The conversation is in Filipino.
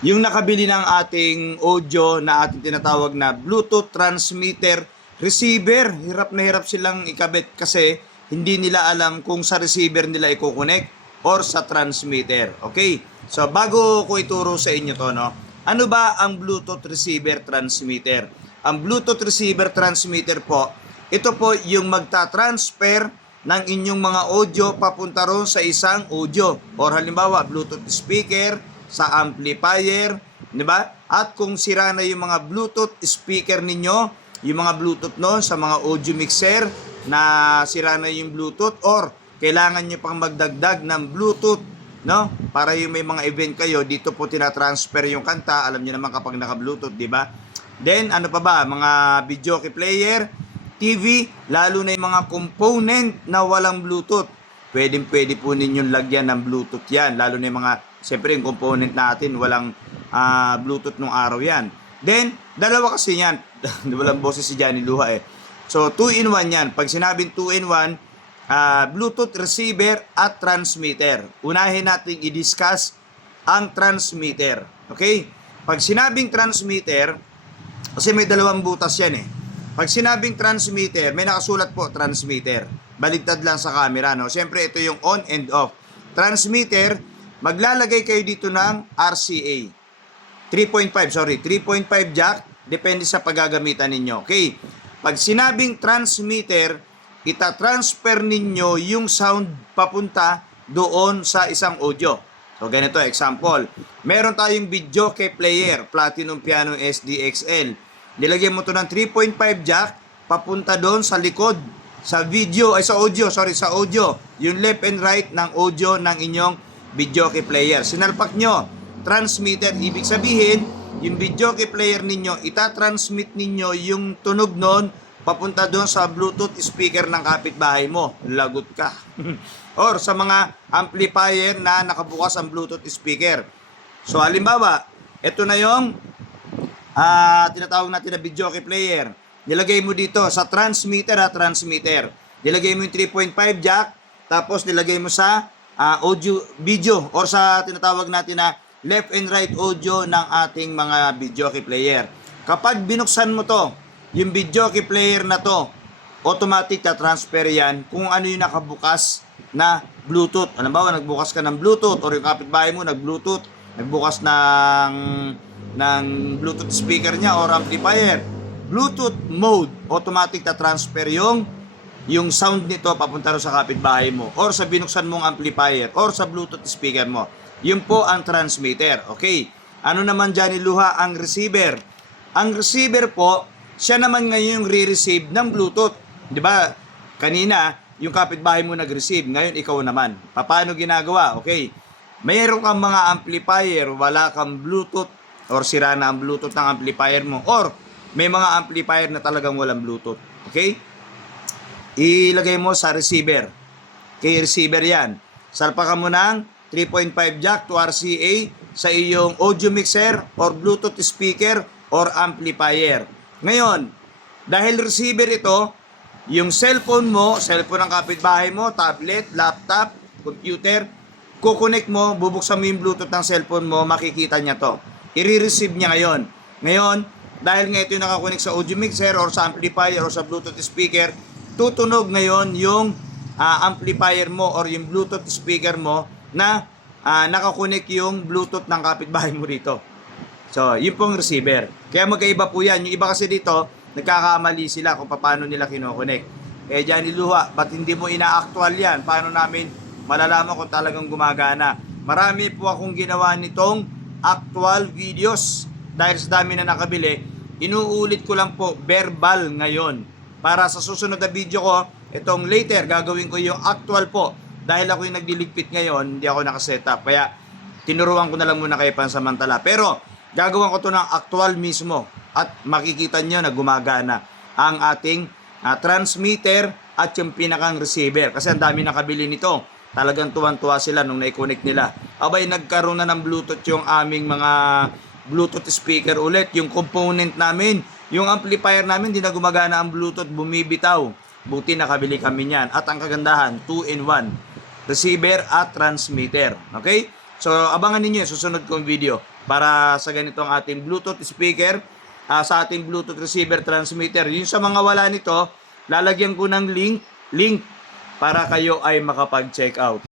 yung nakabili ng ating audio na ating tinatawag na Bluetooth transmitter receiver. Hirap na hirap silang ikabit kasi hindi nila alam kung sa receiver nila i-connect or sa transmitter. Okay? So, bago ko ituro sa inyo to, no? Ano ba ang Bluetooth receiver transmitter? Ang Bluetooth receiver transmitter po, ito po yung magta-transfer ng inyong mga audio papunta ron sa isang audio. Or halimbawa, Bluetooth speaker, sa amplifier, di ba? At kung sira na yung mga Bluetooth speaker ninyo, yung mga Bluetooth noon sa mga audio mixer na sira na yung Bluetooth or kailangan nyo pang magdagdag ng Bluetooth, no? Para yung may mga event kayo, dito po tinatransfer yung kanta, alam niyo naman kapag naka-Bluetooth, di ba? Then, ano pa ba? Mga video player, TV, lalo na yung mga component na walang Bluetooth. Pwede po ninyong lagyan ng Bluetooth yan, lalo na yung mga siyempre, yung component natin, walang Bluetooth nung araw yan. Then, dalawa kasi yan. Walang boses si Johnny Luha eh. So, 2-in-1 yan. Pag sinabing 2-in-1, Bluetooth receiver at transmitter. Unahin natin i-discuss ang transmitter. Okay? Pag sinabing transmitter, kasi may dalawang butas yan eh. Pag sinabing transmitter, may nakasulat po, transmitter. Baligtad lang sa camera, no? Siyempre, ito yung on and off. Transmitter, maglalagay kayo dito ng RCA. 3.5 jack. Depende sa paggagamitan ninyo. Okay. Pag sinabing transmitter, itatransfer ninyo yung sound papunta doon sa isang audio. So, ganito, example. Meron tayong video player, Platinum Piano SDXL. Nilagyan mo to ng 3.5 jack, papunta doon sa likod, sa audio, yung left and right ng audio ng inyong video player. Sinalpak nyo, transmitter, ibig sabihin, yung video player ninyo, itatransmit ninyo yung tunog nun, papunta doon sa Bluetooth speaker ng kapitbahay mo. Lagot ka. Or sa mga amplifier na nakabukas ang Bluetooth speaker. So, halimbawa, ito na yung tinatawag natin na video player. Nilagay mo dito sa transmitter. Nilagay mo yung 3.5 jack, tapos nilagay mo sa audio, video, or sa tinatawag natin na left and right audio ng ating mga video player. Kapag binuksan mo to, yung video player na to, automatic na transfer yan kung ano yung nakabukas na Bluetooth. Halimbawa, nagbukas ka ng Bluetooth or yung kapitbahay mo nag-Bluetooth, nagbukas ng Bluetooth speaker niya or amplifier. Bluetooth mode, automatic na transfer yung sound nito papunta rin sa kapitbahay mo or sa binuksan mong amplifier or sa Bluetooth speaker mo. Yun po ang transmitter. Okay. Ano naman dyan niluha ang receiver? Ang receiver po, siya naman ngayon yung re-receive ng Bluetooth. Di ba? Kanina, yung kapitbahay mo nag-receive. Ngayon, ikaw naman. Paano ginagawa? Okay. Mayroon kang mga amplifier, wala kang Bluetooth or sira na ang Bluetooth ng amplifier mo or may mga amplifier na talagang walang Bluetooth. Okay? Ilagay mo sa receiver. Okay, receiver yan. Salpakan mo ng 3.5 jack to RCA sa iyong audio mixer or Bluetooth speaker or amplifier. Ngayon, dahil receiver ito, yung cellphone mo, cellphone ng kapitbahay mo, tablet, laptop, computer, kukonek mo, bubuksan mo yung Bluetooth ng cellphone mo, makikita niya to. I-receive niya ngayon. Ngayon, dahil nga ito yung nakakonek sa audio mixer or sa amplifier or sa Bluetooth speaker, tutunog ngayon yung amplifier mo or yung Bluetooth speaker mo na nakakonek yung Bluetooth ng kapitbahay mo dito. So, yun pong receiver. Kaya magkaiba po yan. Yung iba kasi dito, nagkakamali sila kung paano nila kinokonek. Kaya dyan niluha, ba't hindi mo ina-actual yan? Paano namin malalaman kung talagang gumagana? Marami po akong ginawa nitong actual videos. Dahil sa dami na nakabili, inuulit ko lang po verbal ngayon. Para sa susunod na video ko, itong later, gagawin ko yung actual po. Dahil ako yung nagliligpit ngayon, hindi ako nakasetup. Kaya, tinuruan ko na lang muna kayo pansamantala. Pero, gagawin ko to ng actual mismo. At makikita nyo na gumagana ang ating transmitter at yung pinakang receiver. Kasi ang dami nakabili nito. Talagang tuwan-tuwa sila nung na-connect nila. Abay, nagkaroon na ng Bluetooth yung aming mga Bluetooth speaker ulit. Yung component namin, yung amplifier namin, di na gumagana ang Bluetooth, bumibitaw. Buti nakabili kami niyan. At ang kagandahan, 2-in-1. Receiver at transmitter. Okay? So, abangan ninyo yung susunod kong video para sa ganitong ating Bluetooth speaker, sa ating Bluetooth receiver transmitter. Yung sa mga wala nito, lalagyan ko ng link para kayo ay makapag-check out.